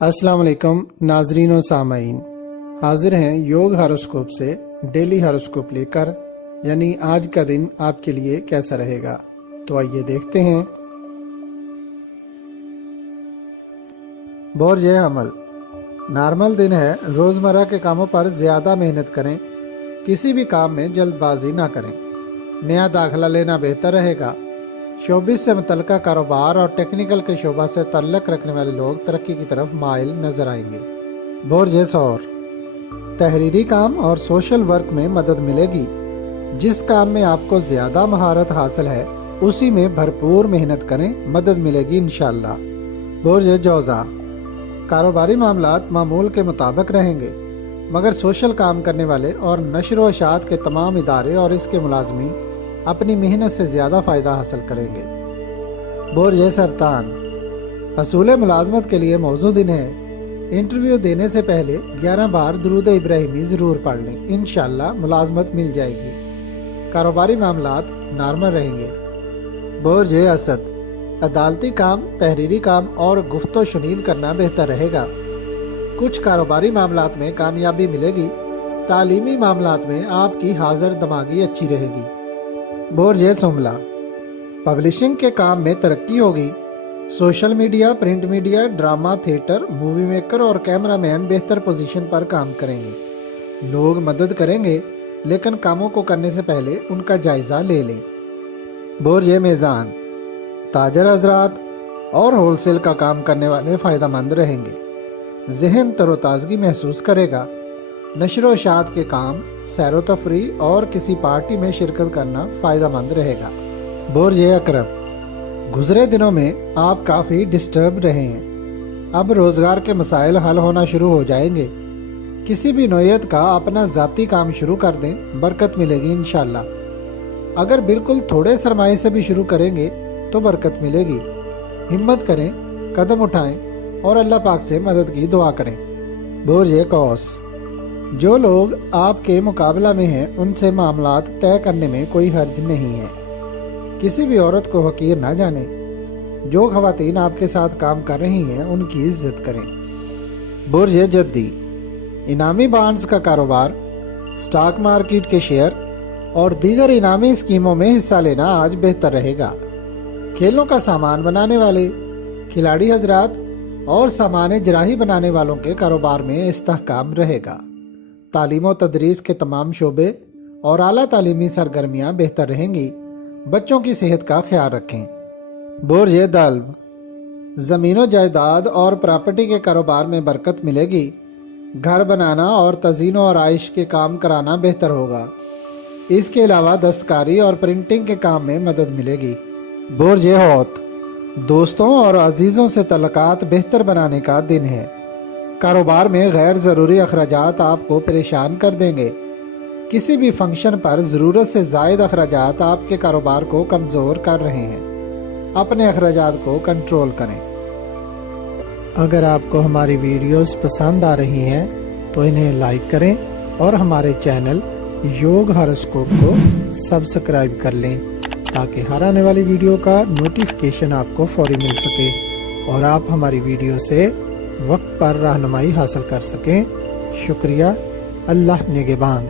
अस्सलाम वालेकुम नाजरीन और सामाइन, हाजिर हैं योग हॉरोस्कोप से डेली हॉरोस्कोप लेकर, यानी आज का दिन आपके लिए कैसा रहेगा। तो आइए देखते हैं। बोर्ज अमल नॉर्मल दिन है। रोजमर्रा के कामों पर ज्यादा मेहनत करें, किसी भी काम में जल्दबाजी ना करें। नया दाखिला लेना बेहतर रहेगा। शोबिस से मुतल्लिका कारोबार और टेक्निकल के शोबा से तल्लक रखने वाले लोग तरक्की की तरफ माइल नजर आएंगे। बोर्ज सौर तहरीरी काम और सोशल वर्क में मदद मिलेगी। जिस काम में आपको ज्यादा महारत हासिल है उसी में भरपूर मेहनत करें, मदद मिलेगी इंशाअल्लाह। बोर्ज जौजा कारोबारी मामलात मामूल के मुताबिक रहेंगे, मगर सोशल काम करने वाले और नशर व इशाअत के तमाम इदारे और इसके मुलाजमीन अपनी मेहनत से ज्यादा फायदा हासिल करेंगे। बोर्ज सरतान हसूल मुलाजमत के लिए मौजूद दिन है। इंटरव्यू देने से पहले 11 बार दुरूद इब्राहिमी जरूर पढ़ लें, इंशाअल्लाह मुलाजमत मिल जाएगी। कारोबारी मामलात नॉर्मल रहेंगे। बोर्ज असद अदालती काम, तहरीरी काम और गुफ्तो शुनीद करना बेहतर रहेगा। कुछ कारोबारी मामलात में कामयाबी मिलेगी। तालीमी मामलात में आपकी हाजिर दमागी अच्छी रहेगी। बोर्ज सुमला पब्लिशिंग के काम में तरक्की होगी। Social media, print media, drama, theatre, movie maker और कैमरामैन बेहतर पोजीशन पर काम करेंगे। लोग मदद करेंगे, लेकिन कामों को करने से पहले उनका जायजा ले लें। बोर्ज मेज़ान ताजर हजरात और होलसेल का काम करने वाले फायदेमंद रहेंगे। जहन तरोताजगी महसूस करेगा। नशर व इशाअत के काम, सैरो तफरी और किसी पार्टी में शिरकत करना फायदेमंद रहेगा। बोर्ज अकरब गुजरे दिनों में आप काफ़ी डिस्टर्ब रहे हैं। अब रोजगार के मसाइल हल होना शुरू हो जाएंगे। किसी भी नौयत का अपना ज़ाती काम शुरू कर दें, बरकत मिलेगी इंशाअल्लाह। अगर बिल्कुल थोड़े सरमाए से भी शुरू करेंगे तो बरकत मिलेगी। हिम्मत करें, कदम उठाएं और अल्लाह पाक से मदद की दुआ करें। बोर्ज कौस जो लोग आपके मुकाबला में हैं उनसे मामलात तय करने में कोई हर्ज नहीं है। किसी भी औरत को हकीर ना जाने। जो खवातीन आपके साथ काम कर रही हैं उनकी इज्जत करें। बुर्ज जद्दी इनामी बॉन्ड्स का कारोबार, स्टॉक मार्केट के शेयर और दीगर इनामी स्कीमों में हिस्सा लेना आज बेहतर रहेगा। खेलों का सामान बनाने वाले खिलाड़ी हजरात और सामान जराही बनाने वालों के कारोबार में इस्तेहकाम रहेगा। तालीम व तदरीस के तमाम शोबे और आला तालीमी सरगर्मियाँ बेहतर रहेंगी। बच्चों की सेहत का ख्याल रखें। बोर्ज दल्ब ज़मीन जायदाद और प्रॉपर्टी के कारोबार में बरकत मिलेगी। घर बनाना और तज़ीन और आइश के काम कराना बेहतर होगा। इसके अलावा दस्तकारी और प्रिंटिंग के काम में मदद मिलेगी। बोर्ज हौत दोस्तों और अजीज़ों से तल्लुकात बेहतर बनाने का दिन है। कारोबार में गैर ज़रूरी अखराजात आपको परेशान कर देंगे। किसी भी फंक्शन पर ज़रूरत से ज़ायद अखराजात आपके कारोबार को कमज़ोर कर रहे हैं। अपने अखराजात को कंट्रोल करें। अगर आपको हमारी वीडियोस पसंद आ रही हैं तो इन्हें लाइक करें और हमारे चैनल योग हॉरोस्कोप को सब्सक्राइब कर लें, ताकि हर आने वाली वीडियो का नोटिफिकेशन आपको फौरी मिल सके और आप हमारी वीडियो से वक्त पर रहनुमाई हासिल कर सकें। शुक्रिया। अल्लाह निगहबान।